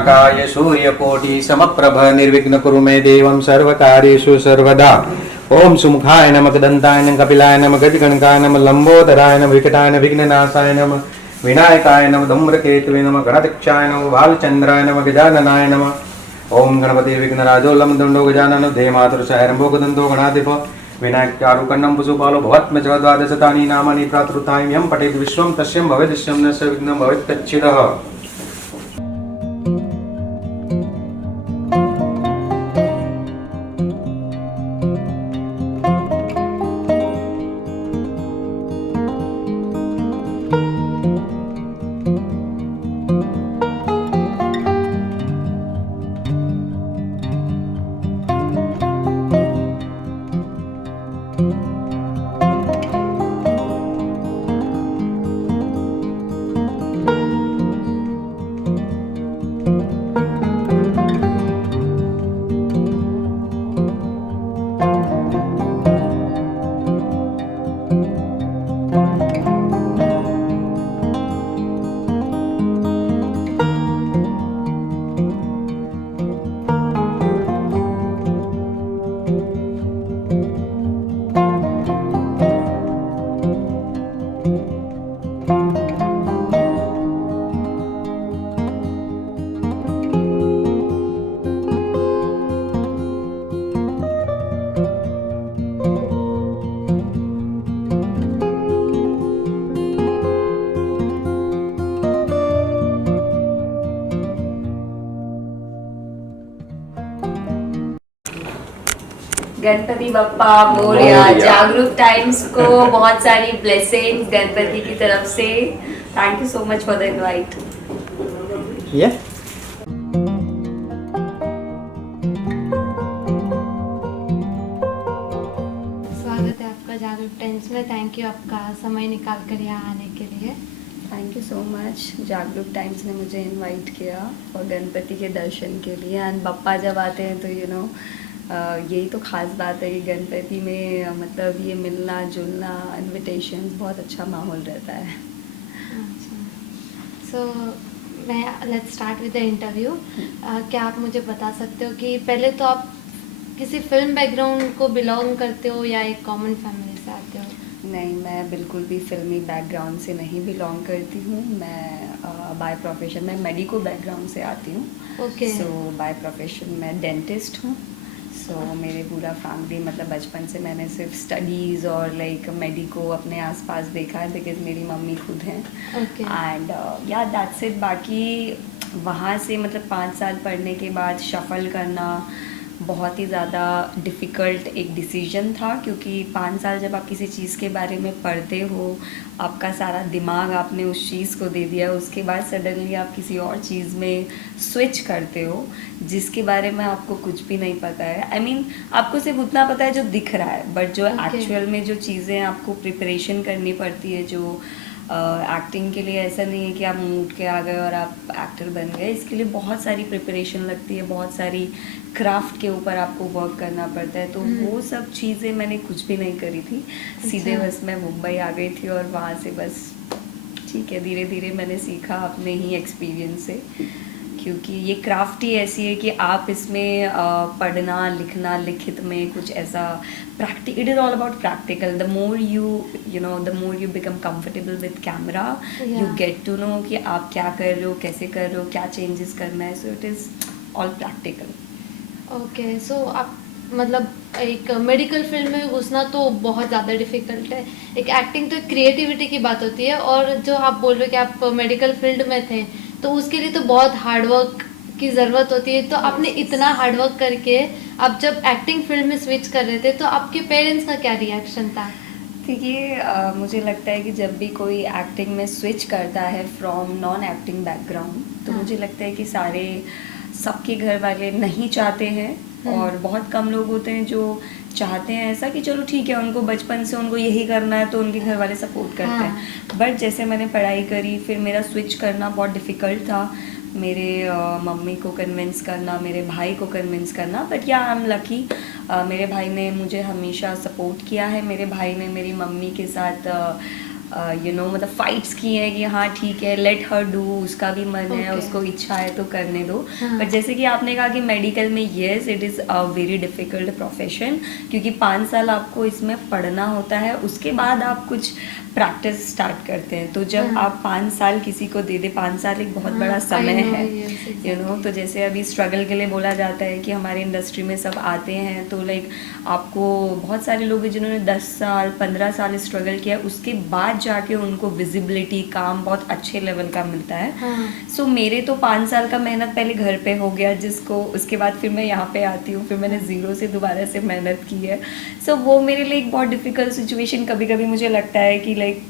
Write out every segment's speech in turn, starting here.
काय सूर्यकोटि समप्रभ निर्विघ्न कुरु मे देवं सर्वकार्येषु सर्वदा। ओम सुमुखाय नमः दन्ताय नमः कपिलाय नमः गजगणकाय नमः लंबोदराय नमः विकटाय नमः विघ्ननाशाय नमः विनायकाय नमः धूम्रकेतवे नमः गणाध्यक्षाय नमः भालचंद्राय नमः गजाननाय नमः। ओम गणपति विघ्नराजो लंबदंडो गजाननो धेमातुरसायरम्भो गदन्तो गणाधिप विनायक चारुकन्नं पशुपालो भवत्म च द्वादशतानि नामानि प्रातरुतायं यं पठेत् विश्वं तस्यं भवेद् न स विघ्नं भवेत् कच्चिदः। गणपति बप्पा मोरया। जागरूक टाइम्स को बहुत सारी ब्लेसिंग्स गणपति की तरफ से। Thank you so much for the invite. स्वागत है आपका जागरूक टाइम्स में। थैंक यू आपका समय निकाल कर यहाँ आने के लिए। Thank you so much. जागरूक टाइम्स ने मुझे इनवाइट किया और गणपति के दर्शन के लिए। एंड बप्पा जब आते हैं तो यही तो ख़ास बात है कि गणपति में मतलब ये मिलना जुलना इनविटेशंस बहुत अच्छा माहौल रहता है। अच्छा, सो मैं let's start with the interview. क्या आप मुझे बता सकते हो कि पहले तो आप किसी फिल्म बैकग्राउंड को बिलोंग करते हो या एक कॉमन फैमिली से आते हो? नहीं, मैं बिल्कुल भी फिल्मी बैकग्राउंड से नहीं बिलोंग करती हूँ। मैं बाय प्रोफेशन मैं मेडिको बैकग्राउंड से आती हूँ। ओके। सो बाय प्रोफेशन मैं डेंटिस्ट हूँ। सो मेरे पूरा फैमिली मतलब बचपन से मैंने सिर्फ स्टडीज़ और लाइक मेडिको अपने आसपास देखा है बिकॉज मेरी मम्मी खुद हैं। ओके। एंड या दैट्स इट। बाकी वहाँ से मतलब 5 साल पढ़ने के बाद शफल करना बहुत ही ज़्यादा डिफ़िकल्ट एक डिसीजन था, क्योंकि 5 साल जब आप किसी चीज़ के बारे में पढ़ते हो, आपका सारा दिमाग आपने उस चीज़ को दे दिया, उसके बाद सडनली आप किसी और चीज़ में स्विच करते हो जिसके बारे में आपको कुछ भी नहीं पता है। आई मीन आपको सिर्फ उतना पता है जो दिख रहा है, बट जो एक्चुअल में जो चीज़ें आपको प्रिपरेशन करनी पड़ती है, जो एक्टिंग के लिए ऐसा नहीं है कि आप मूड के आ गए और आप एक्टर बन गए। इसके लिए बहुत सारी प्रिपरेशन लगती है, बहुत सारी क्राफ्ट के ऊपर आपको वर्क करना पड़ता है। तो वो सब चीज़ें मैंने कुछ भी नहीं करी थी। सीधे बस मैं मुंबई आ गई थी और वहाँ से बस ठीक है धीरे धीरे मैंने सीखा अपने ही एक्सपीरियंस से, क्योंकि ये क्राफ्ट ही ऐसी है कि आप इसमें पढ़ना लिखना लिखित में कुछ ऐसा it is all about practical. The more you become comfortable with camera, you get to know कि आप क्या कर रहे हो, कैसे कर रहे हो, क्या चेंजेस करना है। So it is all practical. Okay, so आप मतलब एक मेडिकल फील्ड में घुसना तो बहुत ज़्यादा डिफ़िकल्ट है। एक एक्टिंग तो एक क्रिएटिविटी की बात होती है, और जो आप बोल रहे हो कि आप मेडिकल फील्ड में थे तो उसके लिए तो बहुत हार्डवर्क की ज़रूरत होती है। तो आपने इतना हार्डवर्क करके आप जब एक्टिंग फील्ड में स्विच कर रहे थे तो आपके पेरेंट्स का क्या रिएक्शन था? देखिए मुझे लगता है कि जब भी कोई एक्टिंग में स्विच करता है फ्रॉम नॉन एक्टिंग बैकग्राउंड, तो मुझे लगता है कि सबके घर वाले नहीं चाहते हैं, और बहुत कम लोग होते हैं जो चाहते हैं ऐसा कि चलो ठीक है, उनको बचपन से उनको यही करना है तो उनके घर वाले सपोर्ट करते हैं। बट जैसे मैंने पढ़ाई करी, फिर मेरा स्विच करना बहुत डिफ़िकल्ट था। मेरे मम्मी को कन्विंस करना, मेरे भाई को कन्विंस करना, बट या आई एम लकी, मेरे भाई ने मुझे हमेशा सपोर्ट किया है। मेरे भाई ने मेरी मम्मी के साथ मतलब फाइट्स की हैं कि हाँ ठीक है, लेट हर डू, उसका भी मन है, Okay. उसको इच्छा है तो करने दो। हाँ. बट जैसे कि आपने कहा कि मेडिकल में yes it is a very difficult profession, क्योंकि 5 साल आपको इसमें पढ़ना होता है, उसके बाद आप कुछ प्रैक्टिस स्टार्ट करते हैं। तो जब हाँ. आप 5 साल किसी को दे दे, 5 साल एक बहुत बड़ा हाँ, I समय know, है, yes, तो exactly. जैसे अभी स्ट्रगल के लिए बोला जाता है कि हमारी इंडस्ट्री में सब आते हैं तो लाइक आपको बहुत सारे लोग हैं जिन्होंने 10 साल 15 साल स्ट्रगल किया, उसके बाद जाके उनको विजिबिलिटी, काम बहुत अच्छे लेवल का मिलता है। हाँ. सो मेरे तो 5 साल का मेहनत पहले घर पे हो गया, जिसको उसके बाद फिर मैं यहाँ पे आती हूँ, फिर मैंने ज़ीरो से दोबारा से मेहनत की है। सो वो मेरे लिए एक बहुत डिफ़िकल्ट सिचुएशन, कभी कभी मुझे लगता है कि लाइक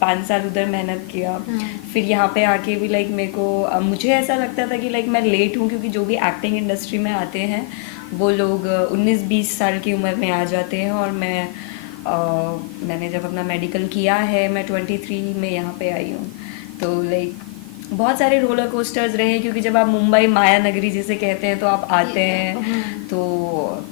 5 साल उधर मेहनत किया, हाँ. फिर यहाँ पे आके भी लाइक मेरे को मुझे ऐसा लगता था कि लाइक मैं लेट हूँ, क्योंकि जो भी एक्टिंग इंडस्ट्री में आते हैं वो लोग 19-20 साल की उम्र में आ जाते हैं, और मैंने जब अपना मेडिकल किया है मैं 23 में यहाँ पे आई हूँ। तो लाइक बहुत सारे रोलर कोस्टर्स रहे, क्योंकि जब आप मुंबई माया नगरी जिसे कहते हैं तो आप आते हैं हाँ. तो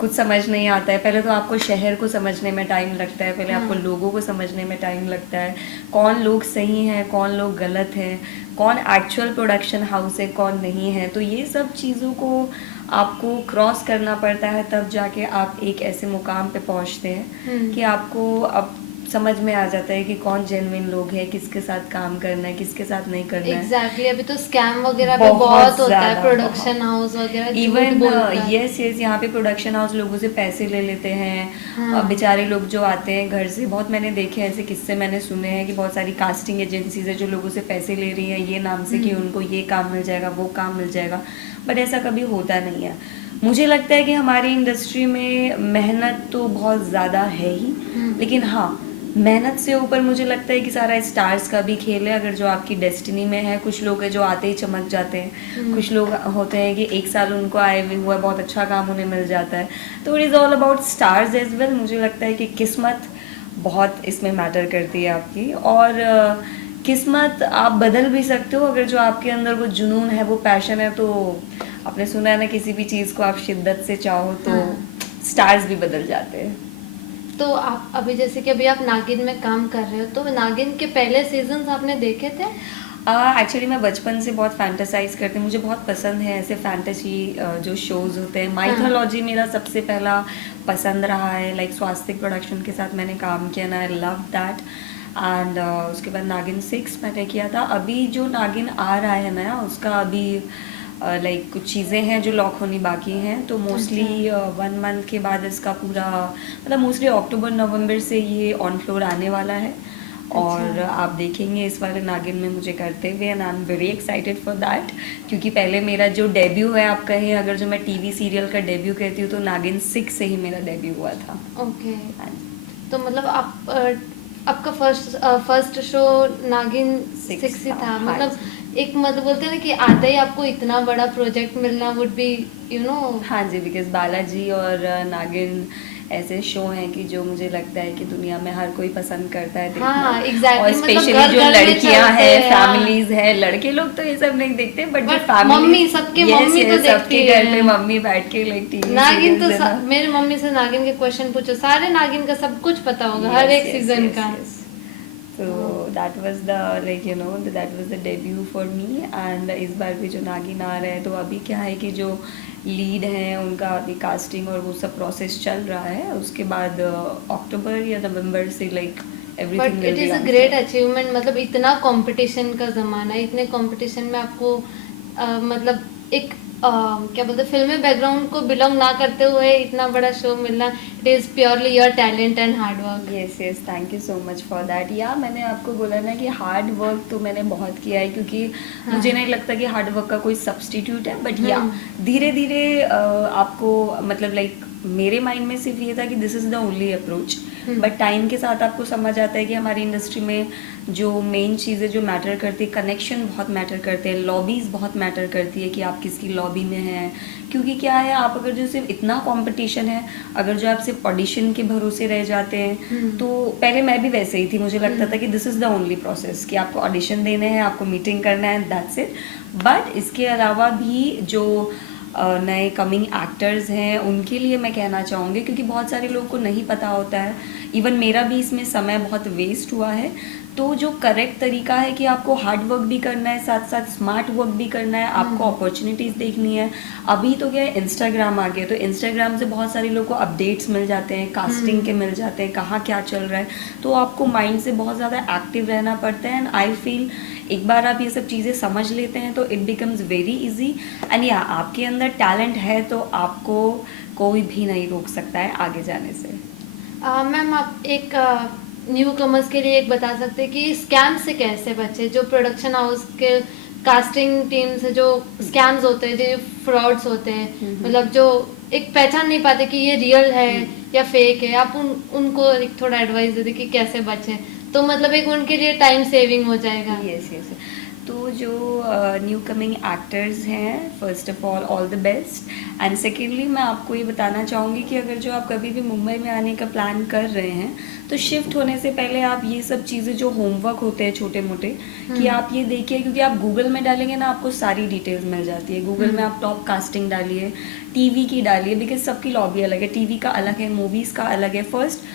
कुछ समझ नहीं आता है। पहले तो आपको शहर को समझने में टाइम लगता है, पहले हाँ. आपको लोगों को समझने में टाइम लगता है, कौन लोग सही हैं कौन लोग गलत हैं, कौन एक्चुअल प्रोडक्शन हाउस है कौन नहीं है। तो ये सब चीज़ों को आपको क्रॉस करना पड़ता है, तब जाके आप एक ऐसे मुकाम पे पहुंचते हैं कि आपको अब समझ में आ जाता है कि कौन जेन्युइन लोग हैं, किसके साथ काम करना है, किसके साथ नहीं करना है। एग्जैक्टली, अभी तो स्कैम वगैरह भी बहुत होता है, ज़्यादा, प्रोडक्शन हाउस वगैरह झूठ इवन बोलता है. यस यहाँ पे प्रोडक्शन हाउस लोगों से पैसे ले लेते हैं। हाँ. बेचारे लोग जो आते हैं घर से, बहुत मैंने देखे हैं ऐसे किस्से, मैंने सुने हैं कि बहुत सारी कास्टिंग एजेंसीज है जो लोगों से पैसे ले रही हैं ये नाम से कि उनको ये काम मिल जाएगा वो काम मिल जाएगा, बट ऐसा कभी होता नहीं है। मुझे लगता है कि हमारी इंडस्ट्री में मेहनत तो बहुत ज़्यादा है ही, लेकिन हाँ मेहनत से ऊपर मुझे लगता है कि सारा स्टार्स का भी खेल है। अगर जो आपकी डेस्टिनी में है, कुछ लोग हैं जो आते ही चमक जाते हैं, कुछ लोग होते हैं कि 1 साल उनको आए हुए हुआ बहुत अच्छा काम उन्हें मिल जाता है। तो it is all about stars as well. मुझे लगता है कि किस्मत बहुत इसमें मैटर करती है आपकी, और किस्मत आप बदल भी सकते हो अगर जो आपके अंदर वो जुनून है, वो पैशन है। तो आपने सुना है ना, किसी भी चीज़ को आप शिद्दत से चाहो तो स्टार्स भी बदल जाते हैं। तो आप अभी जैसे कि अभी आप नागिन में काम कर रहे हो, तो नागिन के पहले सीजन्स आपने देखे थे? एक्चुअली मैं बचपन से बहुत फैंटेसाइज करती हूँ, मुझे बहुत पसंद है ऐसे फैंटेसी जो शोज़ होते हैं। माइथोलॉजी मेरा सबसे पहला पसंद रहा है, लाइक स्वास्तिक प्रोडक्शन के साथ मैंने काम किया ना, आई लव दैट। एंड उसके बाद नागिन 6 मैंने किया था। अभी जो नागिन आ रहा है नया, उसका अभी लाइक कुछ चीज़ें हैं जो लॉक होनी बाकी हैं, तो मोस्टली 1 मंथ के बाद इसका पूरा, मतलब मोस्टली अक्टूबर नवंबर से ये ऑन फ्लोर आने वाला है। और आप देखेंगे इस वाले नागिन में मुझे करते हुए, and I am very excited for that, क्योंकि पहले मेरा जो डेब्यू है, आप कहें अगर जो मैं टीवी सीरियल का डेब्यू कहती हूँ तो नागिन 6 से ही मेरा डेब्यू हुआ था। ओके. तो मतलब आपका फर्स्ट शो नागिन 6 ही था. हाँ मतलब एक मतलब बोलते हैं ना कि आते ही आपको इतना बड़ा प्रोजेक्ट मिलना वुड बी हाँ जी, बिकॉज बालाजी और नागिन ऐसे शो हैं कि जो मुझे लगता है कि दुनिया में हर कोई पसंद करता है देखना। हाँ, exactly, और मतलब स्पेशली घर जो घर में लड़कियां चलते हैं, हैं, हाँ। फैमिलीज है, लड़के लोग तो ये सब नहीं देखते, बट जो But फैमिली, मम्मी, सबके मम्मी तो सबके देखती घर पे है। मम्मी बैठ के लाइक टीवी नागिन तो मेरे मम्मी से नागिन के क्वेश्चन पूछो, सारे नागिन का सब कुछ पता होगा, हर एक सीजन का. So that was the that was the debut for me, and इस बार भी जो नागिन आ रहा है, तो अभी क्या है कि जो लीड हैं उनका अभी कास्टिंग और वो सब प्रोसेस चल रहा है। उसके बाद अक्टूबर या नवंबर से like everything but it is a great achievement. मतलब इतना कंपटीशन का ज़माना है, इतने कंपटीशन में आपको मतलब एक क्या बोलते हैं, फिल्मी बैकग्राउंड को बिलोंग ना करते हुए इतना बड़ा शो मिलना, it is purely your talent and hard work. Yes thank you so much for that. या मैंने आपको बोला ना कि हार्ड वर्क तो मैंने बहुत किया है, क्योंकि मुझे नहीं लगता कि हार्ड वर्क का कोई सब्स्टिट्यूट है, बट या धीरे धीरे आपको, मतलब लाइक मेरे माइंड में सिर्फ ये था कि this is the only approach, but time के साथ आपको समझ आता है कि हमारी इंडस्ट्री में जो मेन चीज़ें जो मैटर करती है, कनेक्शन बहुत मैटर करते हैं, लॉबीज़ बहुत मैटर करती है कि आप किसकी लॉबी में हैं। क्योंकि क्या है, आप अगर जो सिर्फ इतना कंपटीशन है, अगर जो आप सिर्फ ऑडिशन के भरोसे रह जाते हैं, तो पहले मैं भी वैसे ही थी, मुझे लगता था कि this is the only process कि आपको ऑडिशन देने हैं, आपको मीटिंग करना है, दैट्स इट। बट इसके अलावा भी जो नए कमिंग एक्टर्स हैं उनके लिए मैं कहना चाहूँगी, क्योंकि बहुत सारे लोगों को नहीं पता होता है, इवन मेरा भी इसमें समय बहुत वेस्ट हुआ है। तो जो करेक्ट तरीका है कि आपको हार्ड वर्क भी करना है, साथ साथ स्मार्ट वर्क भी करना है, आपको अपॉर्चुनिटीज़ देखनी है। अभी तो क्या है, इंस्टाग्राम आ गया, तो इंस्टाग्राम से बहुत सारे लोगों को अपडेट्स मिल जाते हैं, कास्टिंग के मिल जाते हैं, कहाँ क्या चल रहा है। तो आपको माइंड से बहुत ज़्यादा एक्टिव रहना पड़ता है। एंड आई फील एक बार आप ये सब चीज़ें समझ लेते हैं तो it becomes very easy. And या आपके अंदर टैलेंट है तो आपको कोई भी नहीं रोक सकता है आगे जाने से। मैम आप एक न्यू कमर्स के लिए एक बता सकते हैं कि स्कैम से कैसे बचे, जो प्रोडक्शन हाउस के कास्टिंग टीम से जो स्कैम्स होते हैं, जो फ्रॉड्स होते हैं, मतलब जो एक पहचान नहीं पाते कि ये रियल है या फेक है, आप उनको एक थोड़ा एडवाइस दे दें कि कैसे बचें, तो मतलब एक उनके लिए टाइम सेविंग हो जाएगा। Yes yes. तो जो न्यू कमिंग एक्टर्स हैं, first of all the best. And secondly मैं आपको ये बताना चाहूँगी कि अगर जो आप कभी भी मुंबई में आने का प्लान कर रहे हैं तो शिफ्ट होने से पहले आप ये सब चीज़ें जो होमवर्क होते हैं छोटे मोटे, कि आप ये देखिए, क्योंकि आप गूगल में डालेंगे ना आपको सारी डिटेल्स मिल जाती है। गूगल में आप टॉप कास्टिंग डालिए, टीवी की डालिए, बिकॉज सबकी लॉबी अलग है, टीवी का अलग है, मूवीज़ का अलग है। फर्स्ट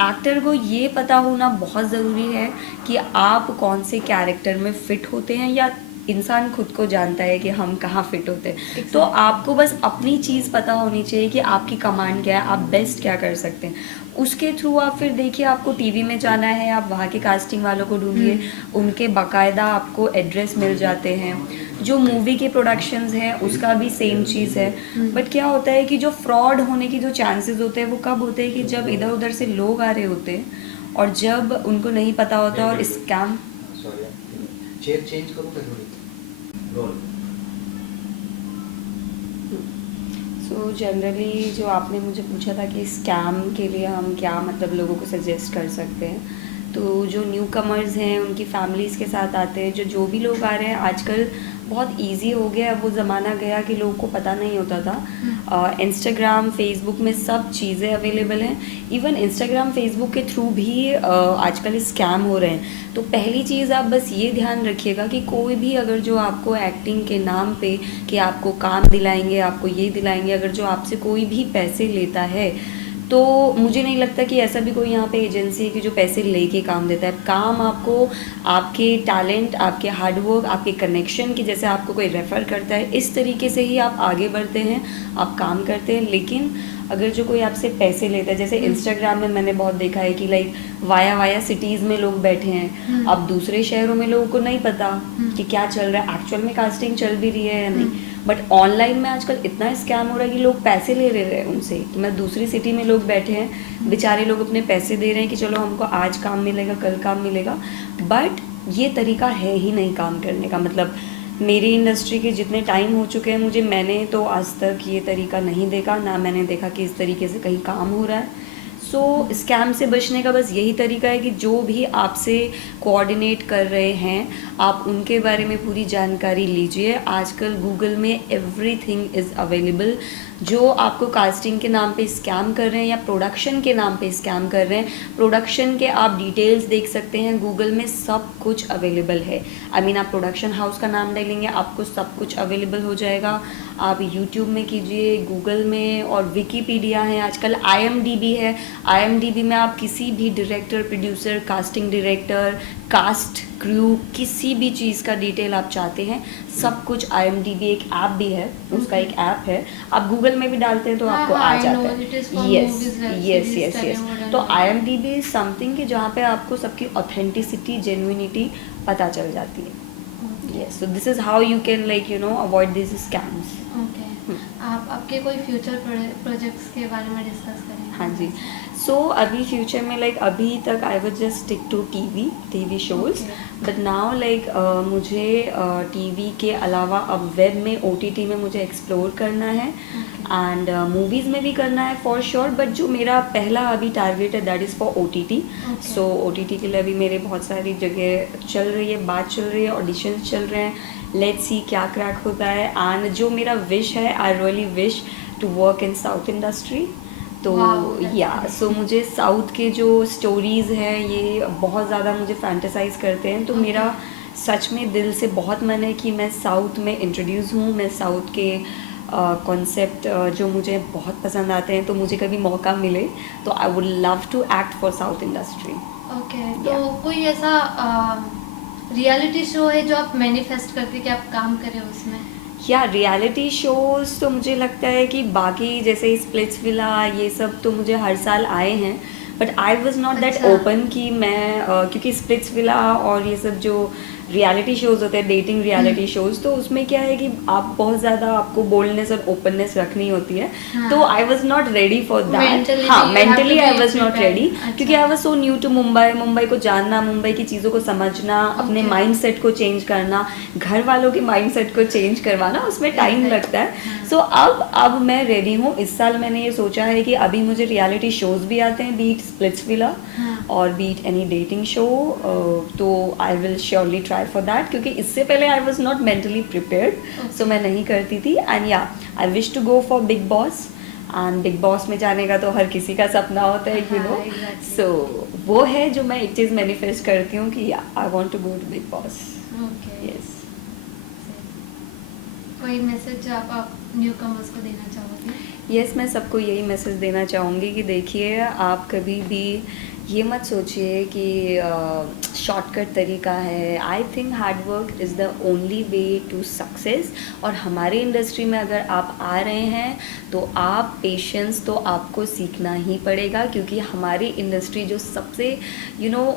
एक्टर को ये पता होना बहुत ज़रूरी है कि आप कौन से कैरेक्टर में फ़िट होते हैं, या इंसान खुद को जानता है कि हम कहाँ फिट होते हैं। तो आपको बस अपनी चीज़ पता होनी चाहिए कि आपकी कमांड क्या है, आप बेस्ट क्या कर सकते हैं। उसके थ्रू आप फिर देखिए, आपको टीवी में जाना है, आप वहाँ के कास्टिंग वालों को ढूंढिए, उनके बाकायदा आपको एड्रेस मिल जाते हैं। जो मूवी के प्रोडक्शंस हैं उसका भी सेम चीज़ है। बट क्या होता है कि जो फ्रॉड होने की जो चांसेस होते हैं वो कब होते हैं कि जब इधर उधर से लोग आ रहे होते हैं और जब उनको नहीं पता होता और स्कैम। चेयर चेंज करूँ क्या थोड़ी रोल। सो जनरली जो आपने मुझे पूछा था कि स्कैम के लिए हम क्या मतलब लोगों को सजेस्ट कर सकते हैं, तो जो न्यू कमर्स हैं उनकी फैमिलीज़ के साथ आते हैं, जो भी लोग आ रहे हैं आजकल बहुत इजी हो गया। वो ज़माना गया कि लोगों को पता नहीं होता था। इंस्टाग्राम फेसबुक में सब चीज़ें अवेलेबल हैं। इवन इंस्टाग्राम फेसबुक के थ्रू भी आजकल स्कैम हो रहे हैं। तो पहली चीज़ आप बस ये ध्यान रखिएगा कि कोई भी अगर जो आपको एक्टिंग के नाम पे कि आपको काम दिलाएंगे, आपको ये दिलाएंगे, अगर जो आपसे कोई भी पैसे लेता है, तो मुझे नहीं लगता कि ऐसा भी कोई यहाँ पे एजेंसी है कि जो पैसे लेके काम देता है। काम आपको आपके टैलेंट, आपके हार्डवर्क, आपके कनेक्शन की, जैसे आपको कोई रेफ़र करता है, इस तरीके से ही आप आगे बढ़ते हैं, आप काम करते हैं। लेकिन अगर जो कोई आपसे पैसे लेता है, जैसे इंस्टाग्राम में मैंने बहुत देखा है कि लाइक वाया सिटीज़ में लोग बैठे हैं, अब दूसरे शहरों में लोगों को नहीं पता कि क्या चल रहा है, एक्चुअल में कास्टिंग चल भी रही है या नहीं। बट ऑनलाइन में आजकल इतना स्कैम हो रहा है कि लोग पैसे ले रहे हैं उनसे, कि मैं दूसरी सिटी में लोग बैठे हैं, बेचारे लोग अपने पैसे दे रहे हैं कि चलो हमको आज काम मिलेगा, कल काम मिलेगा। बट ये तरीका है ही नहीं काम करने का। मतलब मेरी इंडस्ट्री के जितने टाइम हो चुके हैं मैंने तो आज तक ये तरीका नहीं देखा, ना मैंने देखा कि इस तरीके से कहीं काम हो रहा है। सो स्कैम से बचने का बस यही तरीका है कि जो भी आपसे कोऑर्डिनेट कर रहे हैं आप उनके बारे में पूरी जानकारी लीजिए। आजकल गूगल में एवरीथिंग इज़ अवेलेबल। जो आपको कास्टिंग के नाम पे स्कैम कर रहे हैं या प्रोडक्शन के नाम पे स्कैम कर रहे हैं, प्रोडक्शन के आप डिटेल्स देख सकते हैं, गूगल में सब कुछ अवेलेबल है। आई मीन आप प्रोडक्शन हाउस का नाम डालेंगे आपको सब कुछ अवेलेबल हो जाएगा। आप यूट्यूब में कीजिए, गूगल में, और विकीपीडिया है, आजकल IMDb है। IMDb में आप किसी भी director, producer, casting director, cast, crew, किसी भी चीज़ का डिटेल आप चाहते हैं सब कुछ IMDb, एक ऐप भी है, उसका एक ऐप है, आप गूगल में भी डालते हैं तो आपको आ जाता है। यस। तो IMDb इज समथिंग कि जहाँ पे आपको सबकी ऑथेंटिसिटी, जेन्युइनिटी पता चल जाती है। Yes, so this is how you can avoid these scams. Okay, आप आपके कोई फ्यूचर प्रोजेक्ट्स के बारे में डिस्कस करें। हाँ जी। सो अभी फ्यूचर में अभी तक I would just stick to TV shows, but now मुझे टीवी के अलावा अब वेब में, OTT में मुझे एक्सप्लोर करना है, एंड मूवीज़ में भी करना है फॉर श्योर। बट जो मेरा पहला अभी टारगेट है that is for OTT। So OTT के लिए अभी मेरे बहुत सारी जगह चल रही है, बात चल रही है, ऑडिशंस चल रहे हैं। लेट्स सी क्या क्रैक होता है। एंड जो मेरा विश है, I really wish to work in south industry. तो सो मुझे साउथ के जो स्टोरीज़ हैं ये बहुत ज़्यादा मुझे फैंटेसाइज करते हैं। तो मेरा सच में दिल से बहुत मन है कि मैं साउथ में इंट्रोड्यूस हूँ, मैं साउथ के कॉन्सेप्ट जो मुझे बहुत पसंद आते हैं, तो मुझे कभी मौका मिले तो I would love to act for south industry. Okay, तो कोई ऐसा रियलिटी शो है जो आप मैनिफेस्ट करते कि आप काम करें उसमें? या रियलिटी शोज़ तो मुझे लगता है कि बाकी जैसे स्प्लिट्सविला ये सब तो मुझे हर साल आए हैं, but I was not that अच्छा। ओपन कि मैं क्योंकि स्प्लिट्सविला और ये सब जो रियलिटी शोज़ होते हैं, डेटिंग रियलिटी शोज़, तो उसमें क्या है कि आप बहुत ज़्यादा आपको बोल्डनेस और ओपननेस रखनी होती है। हाँ। तो I was not ready for that. Mentally हाँ, you have to mentally be I was not prepared. Ready, अच्छा। क्योंकि I was so new to Mumbai को जानना, मुंबई की चीज़ों को समझना, अपने Okay. माइंड सेट को चेंज करना, घर वालों के माइंड सेट को चेंज करवाना, उसमें टाइम Right. लगता है। हाँ। सो अब मैं रेडी हूँ। इस साल मैंने ये सोचा है कि अभी मुझे रियलिटी शोज़ भी आते हैं, बीट स्प्लिट्सविला हाँ। और बीट एनी डेटिंग शो, तो I will surely try for that, क्योंकि इससे पहले I was not mentally prepared, so मैं नहीं करती थी। एंड या I wish to go for Bigg Boss, and Bigg Boss में जाने का तो हर किसी का सपना होता है, यू हाँ, नो। exactly. सो वो है जो मैं एक चीज़ मैनिफेस्ट करती हूँ कि I want to go to Bigg Boss. Okay. Yes. कोई मैसेज जो आप न्यू कमर्स को देना चाहोगे? यस, मैं सबको यही मैसेज देना चाहूँगी कि देखिए, आप कभी भी ये मत सोचिए कि शॉर्टकट तरीका है। I think hard work is the only way to success. और हमारी इंडस्ट्री में अगर आप आ रहे हैं तो आप पेशेंस तो आपको सीखना ही पड़ेगा, क्योंकि हमारी इंडस्ट्री जो सबसे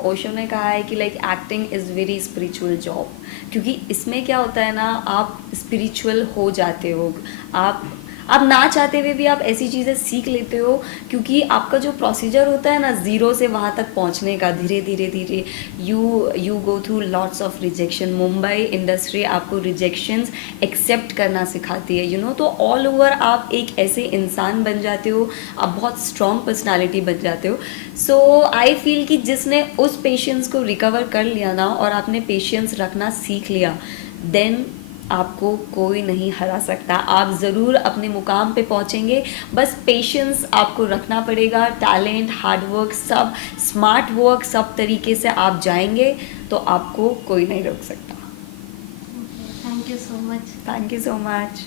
ओशो ने कहा है कि like acting is very spiritual job, क्योंकि इसमें क्या होता है ना, आप स्पिरिचुअल हो जाते हो, आप ना चाहते हुए भी आप ऐसी चीज़ें सीख लेते हो, क्योंकि आपका जो प्रोसीजर होता है ना ज़ीरो से वहाँ तक पहुँचने का, धीरे धीरे you go through lots of rejection. Mumbai industry आपको रिजेक्शंस एक्सेप्ट करना सिखाती है, तो ऑल ओवर आप एक ऐसे इंसान बन जाते हो, आप बहुत स्ट्रॉन्ग पर्सनालिटी बन जाते हो। सो आई फील कि जिसने उस पेशेंस को रिकवर कर लिया ना, और आपने पेशेंस रखना सीख लिया, देन आपको कोई नहीं हरा सकता। आप ज़रूर अपने मुकाम पे पहुँचेंगे, बस पेशेंस आपको रखना पड़ेगा। टैलेंट, हार्ड वर्क, सब स्मार्ट वर्क, सब तरीके से आप जाएंगे तो आपको कोई नहीं रोक सकता। Thank you so much. Thank you so much.